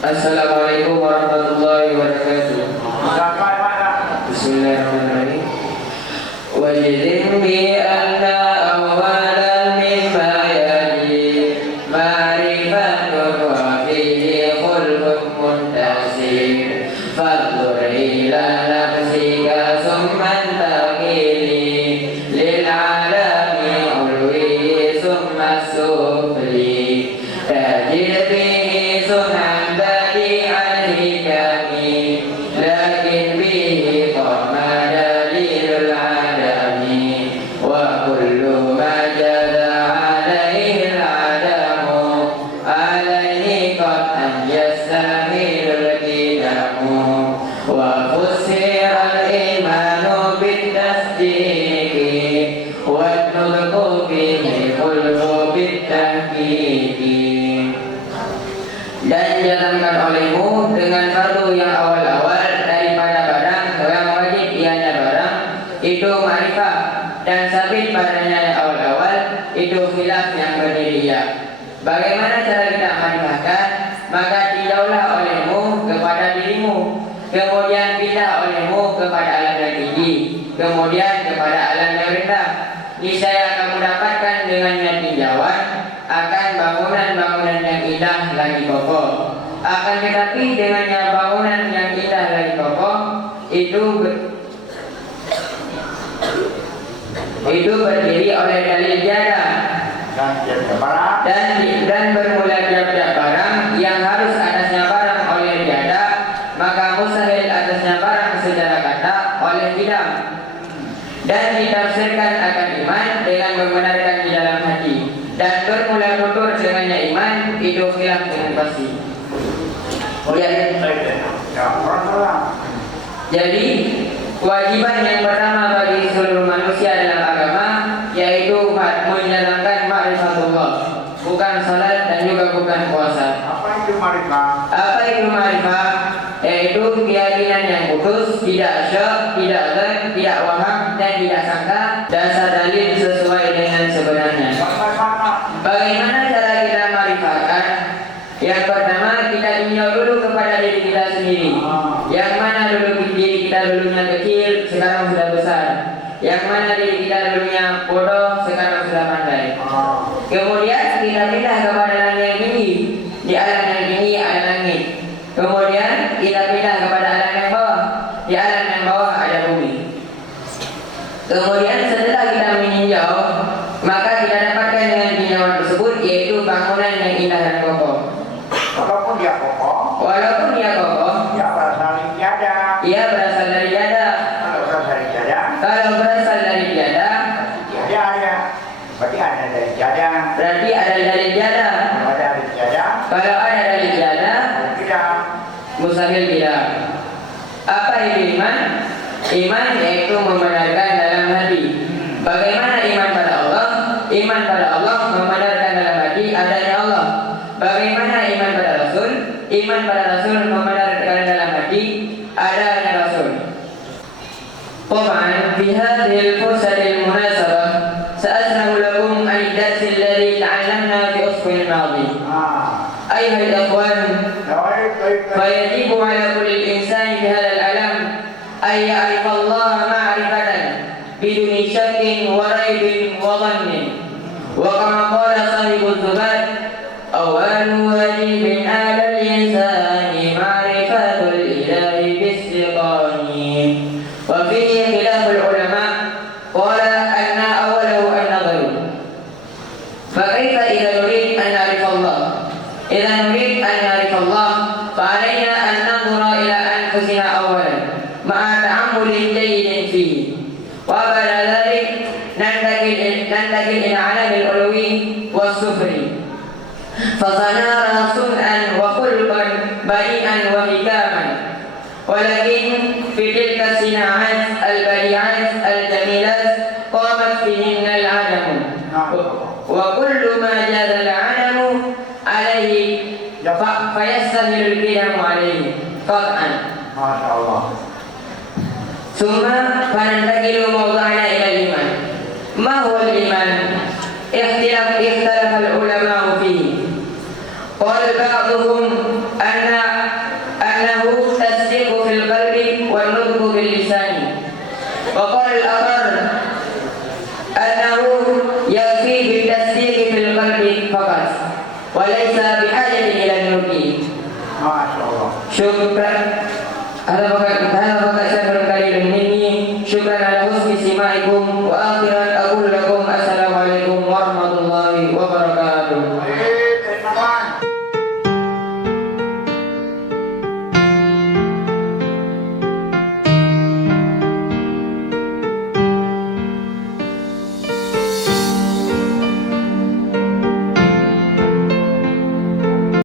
Assalamualaikum warahmatullahi wabarakatuh. Bismillahirrahmanirrahim. Wajidin bi anna awalan mimma yali ma'rifatun wa fihi khulqun muntasir fadlur ila nafsika summan taqili lil alami ulwi summa sufli tajid bihi sunan badi'al hikami lakin bihi qama dalilul alami wa kullu ma jada alaihi al-adamu alaihi qad an yastahilul qidamu wa fusira al-imanu bit-tasdiqi wa nutqu bihi kullu bit-tahqiqi. Dan dijalankan olehmu dengan satu yang awal-awal daripada barang yang wajib ianya barang itu ma'rifah, dan sabit padanya yang awal-awal itu khilaf yang berdiriya. Bagaimana cara kita ma'rifahkan? Maka tidaklah olehmu kepada dirimu, kemudian pindah olehmu kepada alam yang tinggi, kemudian kepada alam yang rendah. Niscaya kamu dapatkan dengannya tinjauan akan bangunan-bangunan yang indah lagi kokoh. Akan tetapi dengannya bangunan yang indah lagi kokoh itu berdiri oleh dalil jada dan bermula tiap-tiap barang yang harus atasnya barang oleh jada, maka mustahil atasnya barang secara kata oleh tidak. Dan ditafsirkan akan iman dengan membenarkan di dalam hati, dan bermula kotor dengannya iman itu khilaf dengan pasti. Jadi kewajiban yang pertama bagi seluruh manusia dalam agama yaitu menjalankan ma'rifatullah, bukan salat dan juga bukan puasa. Apa itu ma'rifah? Apa itu ma'rifah? Yaitu keyakinan yang kudus, tidak syak, tidak dzan, tidak waham, dan tidak sangka, dasar dalil sesuai dengan sebenarnya. Bagaimana cara kita ma'rifahkan? Yang pertama, kita tinjau dulu kepada diri kita sendiri. Yang mana dulu diri kita dulunya kecil, sekarang sudah besar. Yang mana diri kita dulunya bodoh, sekarang sudah pandai. Kemudian kita pindah kepada langit yang tinggi. Di alam yang tinggi ada langit. Kemudian kita pindah kepada alam yang bawah. Di alam yang bawah ada bumi. Kemudian setelah kita meninjau, maka kita dapatkan dengan tinjauan tersebut yaitu bangunan yang indah dan kokoh. Walaupun dia kokoh, Ia berasal dari jada. Kalau berasal dari jada, berarti ada dari jada. Kalau Kalau ada dari jada, tidak, mustahil tidak. Apa itu iman? Iman yaitu membenarkan dalam hati. Bagaimana iman pada Allah? Iman pada Allah membenarkan dalam hati adanya Allah. Bagaimana iman pada Rasul? Iman pada Rasul membenarkan dalam hati adanya Rasul. طبعا في هذه الفرصة المناسبة سأشرح لكم الدرس الذي تعلمنا في الأسبوع الماضي. أيها الإخوان، فيجب على كل إنسان في هذا العالم أن يعرف الله معرفة بدون شك وريب وظن. وكما قال صاحب الزباد: أول واجب على الإنسان معرفة الإله باستقامة. وفيه خلاف العلماء، قال أن أوله النظر. فكيف إذا نريد أن نعرف الله؟ إذا نريد أن نعرف الله فعلينا أن ننظر إلى أنفسنا أولا مع تأمل جيد فيه، وبعد ذلك ننتقل إلى عالم العلوي والسفلي، فسنرى صنعا وخلقا بديعا وحكاما. ولكن في تلك الصناعات البديعات الجميلات قامت فيهن العدم، وكل ما جاز العدم عليه فيستهل القدم عليه قطعا. ما شاء الله. ثم فننتقل موضوعنا إلى الإيمان. ما هو الإيمان؟ اختلف العلماء فيه. قال بعضهم أن wabarakatuh.